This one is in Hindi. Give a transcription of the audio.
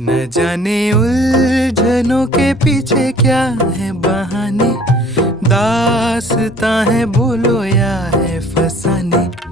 न जाने उलझनों के पीछे क्या है बहाने, दास्तां है बोलो या है फसाने।